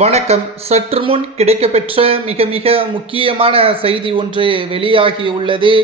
வணக்கம். சற்று முன் கிடைக்கப்பெற்ற மிக முக்கியமான செய்தி ஒன்று வெளியாகியுள்ளது.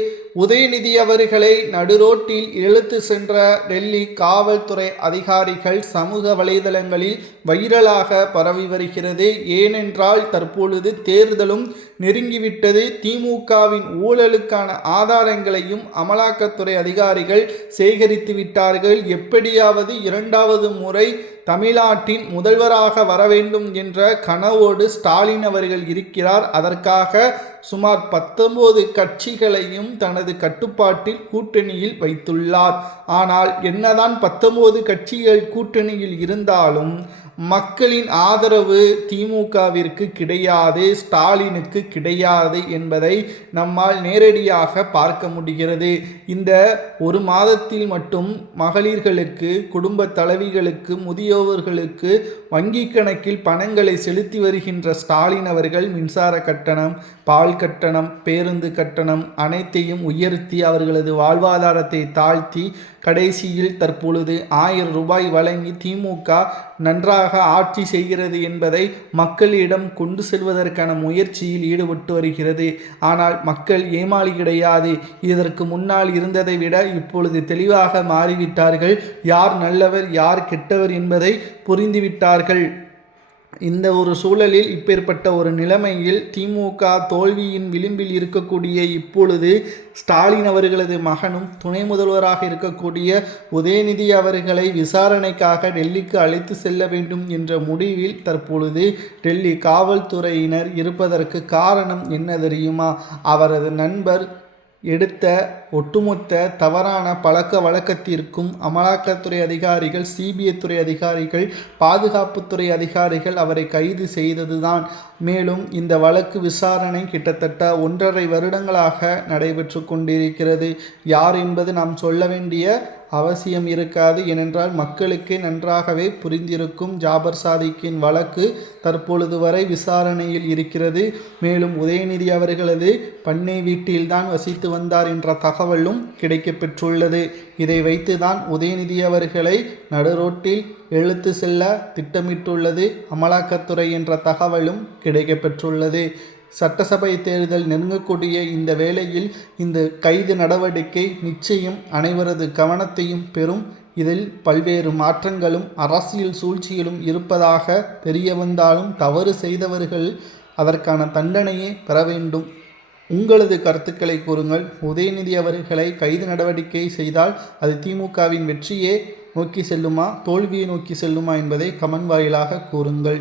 உதயநிதி அவர்களை நடுரோட்டில் இழுத்து சென்ற டெல்லி காவல்துறை அதிகாரிகள் சமூக வலைதளங்களில் வைரலாக பரவி வருகிறது. ஏனென்றால் தற்பொழுது தேர்தலும் நெருங்கிவிட்டது. திமுகவின் ஊழலுக்கான ஆதாரங்களையும் அமலாக்கத்துறை அதிகாரிகள் சேகரித்து விட்டார்கள். எப்படியாவது இரண்டாவது முறை தமிழ்நாட்டின் முதல்வராக வர வேண்டும் என்ற கனவோடு ஸ்டாலின் அவர்கள் இருக்கிறார். அதற்காக சுமார் 19 கட்சிகளையும் தனது கட்டுப்பாட்டில் கூட்டணியில் வைத்துள்ளார். ஆனால் என்னதான் 19 கட்சிகள் கூட்டணியில் இருந்தாலும் மக்களின் ஆதரவு திமுகவிற்கு கிடையாது, ஸ்டாலினுக்கு கிடையாது என்பதை நம்மால் நேரடியாக பார்க்க முடிகிறது. இந்த ஒரு மாதத்தில் மட்டும் மகளிர்களுக்கு, குடும்ப தலைவிகளுக்கு, முதியோர்களுக்கு வங்கி கணக்கில் பணங்களை செலுத்தி வருகின்ற ஸ்டாலின் அவர்கள் மின்சார கட்டணம், பால் கட்டணம், பேருந்து கட்டணம் அனைத்தையும் உயர்த்தி அவர்களது வாழ்வாதாரத்தை தாழ்த்தி கடைசியில் தற்பொழுது 1000 ரூபாய் வழங்கி திமுக நன்றாக ஆட்சி செய்கிறது என்பதை மக்களிடம் கொண்டு செல்வதற்கான முயற்சியில் ஈடுபட்டு வருகிறது. ஆனால் மக்கள் ஏமாளி கிடையாது. இதற்கு முன்னால் இருந்ததை விட இப்பொழுது தெளிவாக மாறிவிட்டார்கள். யார் நல்லவர், யார் கெட்டவர் என்பதை புரிந்துவிட்டார்கள். இந்த ஒரு சூழலில் இப்பேற்பட்ட ஒரு நிலைமையில் திமுக தோல்வியின் விளிம்பில் இருக்கக்கூடிய இப்பொழுது ஸ்டாலின் அவர்களது மகனும் துணை முதல்வராக இருக்கக்கூடிய உதயநிதி அவர்களை விசாரணைக்காக டெல்லிக்கு அழைத்து செல்ல வேண்டும் என்ற முடிவில் தற்பொழுது டெல்லி காவல்துறையினர் இருப்பதற்கு காரணம் என்ன தெரியுமா? அவரது நண்பர் எடுத்த ஒட்டுமொத்த தவறான பழக்க வழக்கத்திற்கும் அமலாக்கத்துறை அதிகாரிகள், சிபிஐ துறை அதிகாரிகள், பாதுகாப்புத்துறை அதிகாரிகள் அவரை கைது செய்ததுதான். மேலும் இந்த வழக்கு விசாரணை கிட்டத்தட்ட 1.5 வருடங்களாக நடைபெற்று கொண்டிருக்கிறது. யார் என்பது நாம் சொல்ல வேண்டிய அவசியம் இருக்காது. ஏனென்றால் மக்களுக்கே நன்றாகவே புரிந்திருக்கும். ஜாபர் சாதிக்கின் வழக்கு தற்பொழுது வரை விசாரணையில் இருக்கிறது. மேலும் உதயநிதி அவர்களது பண்ணை வீட்டில்தான் வசித்து வந்தார் என்ற தகவலும் கிடைக்கப்பெற்றுள்ளது. இதை வைத்துதான் உதயநிதி அவர்களை நடுரோட்டில் இழுத்து செல்ல திட்டமிட்டுள்ளது அமலாக்கத்துறை என்ற தகவலும் கிடைக்கப்பெற்றுள்ளது. சட்டசபை தேர்தல் நெருங்கக்கூடிய இந்த வேளையில் இந்த கைது நடவடிக்கை நிச்சயம் அனைவரது கவனத்தையும் பெறும். இதில் பல்வேறு மாற்றங்களும் அரசியல் சூழ்ச்சிகளும் இருப்பதாக தெரிய வந்தாலும் தவறு செய்தவர்கள் அதற்கான தண்டனையை பெற வேண்டும். உங்களது கருத்துக்களை கூறுங்கள். உதயநிதி அவர்களை கைது நடவடிக்கை செய்தால் அது திமுகவின் வெற்றியே நோக்கி செல்லுமா, தோல்வியை நோக்கி செல்லுமா என்பதை கமெண்ட் வாயிலாக கூறுங்கள்.